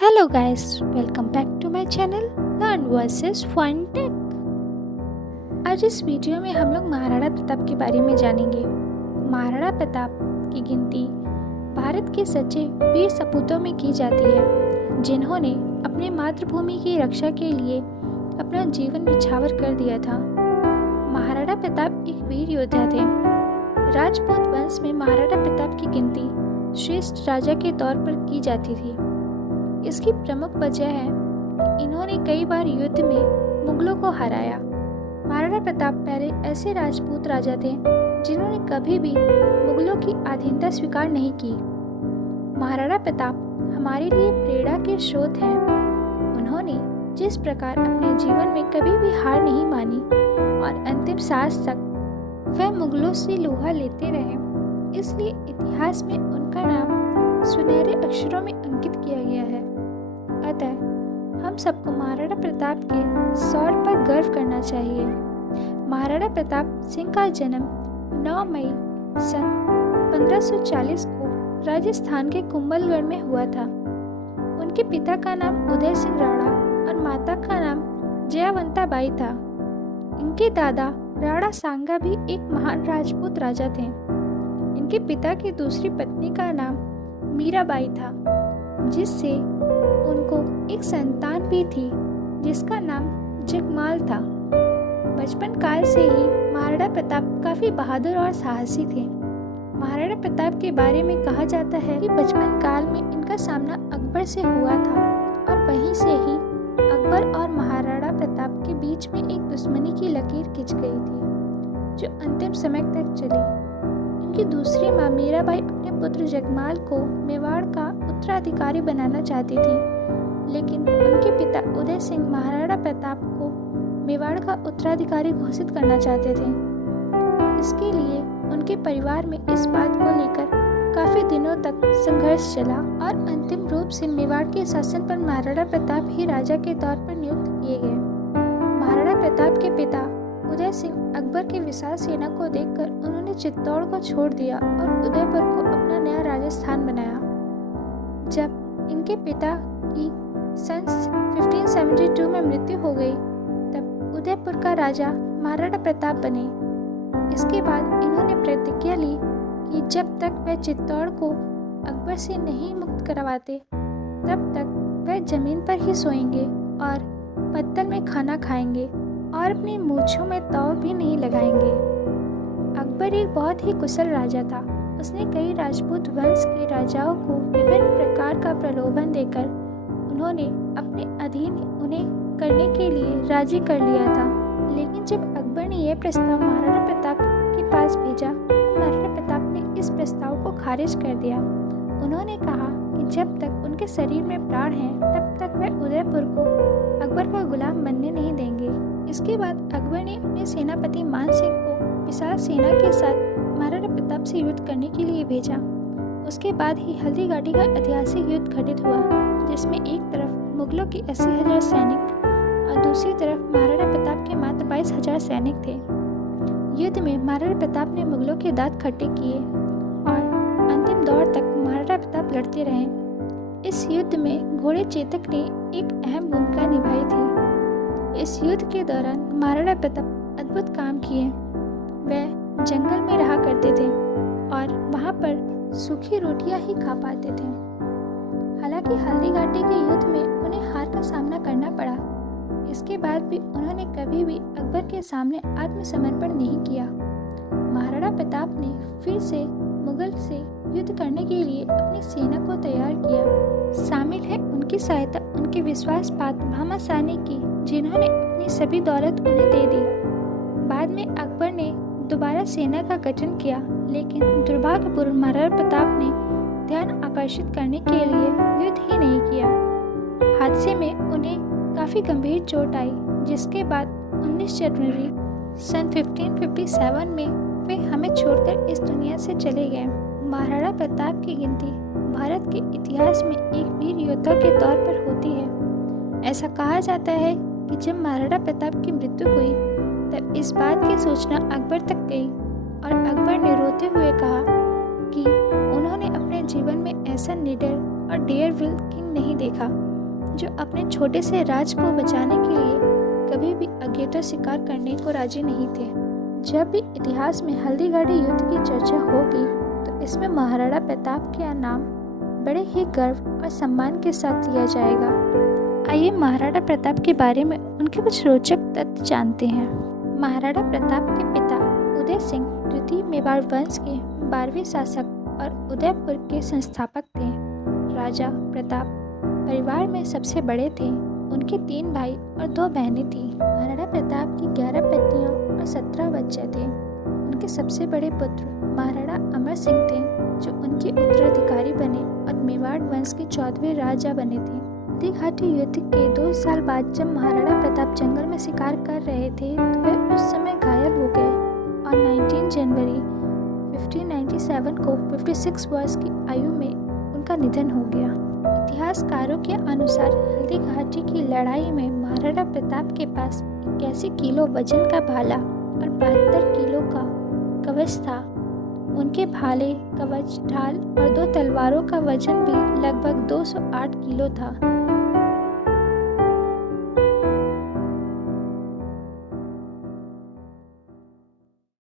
Hello guys, welcome back to my channel learn versus fun tech. आज इस video में हम लोग महाराणा प्रताप के बारे में जानेंगे। महाराणा प्रताप की गिनती भारत के सच्चे वीर सपूतों में की जाती है, जिन्होंने अपने मातृभूमि की रक्षा के लिए अपना जीवन निछावर कर दिया था। महाराणा प्रताप एक वीर योद्धा थे। राजपूत वंश में महाराणा प्रताप की गिनती श्रेष्ठ राजा के तौर पर की जाती थी। इसकी प्रमुख वजह है कि इन्होंने कई बार युद्ध में मुगलों को हराया। महाराणा प्रताप पहले ऐसे राजपूत राजा थे जिन्होंने कभी भी मुगलों की अधीनता स्वीकार नहीं की। महाराणा प्रताप हमारे लिए प्रेरणा के स्रोत हैं। उन्होंने जिस प्रकार अपने जीवन में कभी भी हार नहीं मानी और अंतिम सांस तक वह मुगलों से लोहा लेते रहे, इसलिए इतिहास में उनका नाम सुनहरे अक्षरों में अंकित किया गया है। अतः हम सबको महाराणा प्रताप के शौर्य पर गर्व करना चाहिए। महाराणा प्रताप सिंह का जन्म 9 मई सन 1540 को राजस्थान के कुंभलगढ़ में हुआ था। उनके पिता का नाम उदय सिंह राणा और माता का नाम जयवंता बाई था। इनके दादा राणा सांगा भी एक महान राजपूत राजा थे। इनके पिता की दूसरी पत्नी का नाम मीराबाई था, जिससे उनको एक संतान भी थी जिसका नाम जगमाल था। बचपन काल से ही महाराणा प्रताप काफी बहादुर और साहसी थे। महाराणा प्रताप के बारे में कहा जाता है कि बचपन काल में इनका सामना अकबर से हुआ था और वहीं से ही अकबर और महाराणा प्रताप के बीच में एक दुश्मनी की लकीर खिंच गई थी, जो अंतिम समय तक चली। इनकी दूसरी माँ मीराबाई अपने पुत्र जगमाल को मेवाड़ का उत्तराधिकारी बनाना चाहती थी, लेकिन उनके पिता उदय सिंह महाराणा प्रताप को मेवाड़ का उत्तराधिकारी घोषित करना चाहते थे। इसके लिए उनके परिवार में इस बात को लेकर काफी दिनों तक संघर्ष चला और अंतिम रूप से मेवाड़ के शासन पर महाराणा प्रताप ही राजा के तौर पर नियुक्त किए गए। महाराणा प्रताप के पिता उदय सिंह अकबर के विशाल सेना को देखकर उन्होंने चित्तौड़ को छोड़ दिया और उदयपुर को अपना नया राजस्थान बनाया। जब इनके पिता की सन 1572 में मृत्यु हो गई, तब उदयपुर का राजा महाराणा प्रताप बने। इसके बाद इन्होंने प्रतिज्ञा ली कि जब तक वह चित्तौड़ को अकबर से नहीं मुक्त करवाते, तब तक वह जमीन पर ही सोएंगे और पत्तल में खाना खाएंगे और अपनी मूंछों में तौल भी नहीं लगाएंगे। अकबर एक बहुत ही कुशल राजा था। उसने कई राजपूत वंश के राजाओं को विभिन्न प्रकार का प्रलोभन देकर उन्होंने अपने अधीन उन्हें करने के लिए राजी कर लिया था। लेकिन जब अकबर ने यह प्रस्ताव महाराणा प्रताप के पास भेजा, महाराणा प्रताप ने इस प्रस्ताव को खारिज कर दिया। उन्होंने कहा कि जब तक उनके शरीर में प्राण हैं, तब तक वह उदयपुर को अकबर का गुलाम बनने नहीं देंगे। इसके बाद अकबर ने अपने सेनापति मान सिंह को विशाल सेना के साथ महाराणा प्रताप से युद्ध करने के लिए भेजा। उसके बाद ही हल्दी घाटी का ऐतिहासिक युद्ध घटित हुआ, जिसमें एक तरफ मुगलों के 80,000 सैनिक और दूसरी तरफ महाराणा प्रताप के मात्र 22,000 सैनिक थे। युद्ध में महाराणा प्रताप ने मुगलों के दांत खट्टे किए और अंतिम दौर तक महाराणा प्रताप लड़ते रहे। इस युद्ध में घोड़े चेतक ने एक अहम भूमिका निभाई थी। इस युद्ध के दौरान महाराणा प्रताप अद्भुत काम किए। वह जंगल में रहा करते थे और वहां पर सूखी रोटियां ही खा पाते थे। हालांकि हल्दी घाटी के युद्ध में उन्हें हार का सामना करना पड़ा। इसके बाद भी उन्होंने कभी भी अकबर के सामने आत्मसमर्पण नहीं किया। महाराणा प्रताप ने फिर से मुगल से युद्ध करने के लिए अपनी सेना को तैयार किया। शामिल है उनकी सहायता उनके विश्वास पात्र भामा सानी की, जिन्होंने अपनी सभी दौलत उन्हें दे दी। बाद में अकबर ने दोबारा सेना का गठन किया, लेकिन दुर्भाग्यपूर्ण महाराणा प्रताप ने ध्यान आकर्षित करने के लिए युद्ध ही नहीं किया। हादसे में उन्हें काफी गंभीर चोट आई, जिसके बाद 19 जनवरी सन 1557 में वे हमें छोड़कर इस दुनिया से चले गए। महाराणा प्रताप की गिनती भारत के इतिहास में एक वीर योद्धा के तौर पर होती है। ऐसा कहा जाता है कि जब महाराणा प्रताप की मृत्यु हुई, तब इस बात की सूचना अकबर तक गई और अकबर ने रोते हुए कहा कि उन्होंने अपने जीवन में ऐसा निडर और डेयरविल किंग नहीं देखा, जो अपने छोटे से राज को बचाने के लिए कभी भी अगेता शिकार करने को राजी नहीं थे। जब भी इतिहास में हल्दीघाटी युद्ध की चर्चा होगी तो इसमें महाराणा प्रताप का नाम बड़े ही गर्व और सम्मान के साथ लिया जाएगा। आइए महाराणा प्रताप के बारे में उनके कुछ रोचक तथ्य जानते हैं। महाराणा प्रताप के पिता उदय सिंह द्वितीय मेवाड़ वंश के 12वें शासक और उदयपुर के संस्थापक थे। राजा प्रताप परिवार में सबसे बड़े थे। उनके 3 भाई और 2 बहनें थीं। महाराणा प्रताप की 11 पत्नियां और 17 बच्चे थे। उनके सबसे बड़े पुत्र महाराणा अमर सिंह थे, जो उनके उत्तराधिकारी बने और मेवाड़ वंश के 14वें राजा बने थे। हल्दीघाटी युद्ध के 2 साल बाद जब महाराणा प्रताप जंगल में शिकार कर रहे थे तो वे उस समय घायल हो गए और 19 जनवरी 1597 को 56 वर्ष की आयु में उनका निधन हो गया। इतिहासकारों के अनुसार हल्दीघाटी की लड़ाई में महाराणा प्रताप के पास 81 किलो वजन का भाला और 72 किलो का कवच था। उनके भाले, कवच, ढाल और 2 तलवारों का वजन भी लगभग 208 किलो था।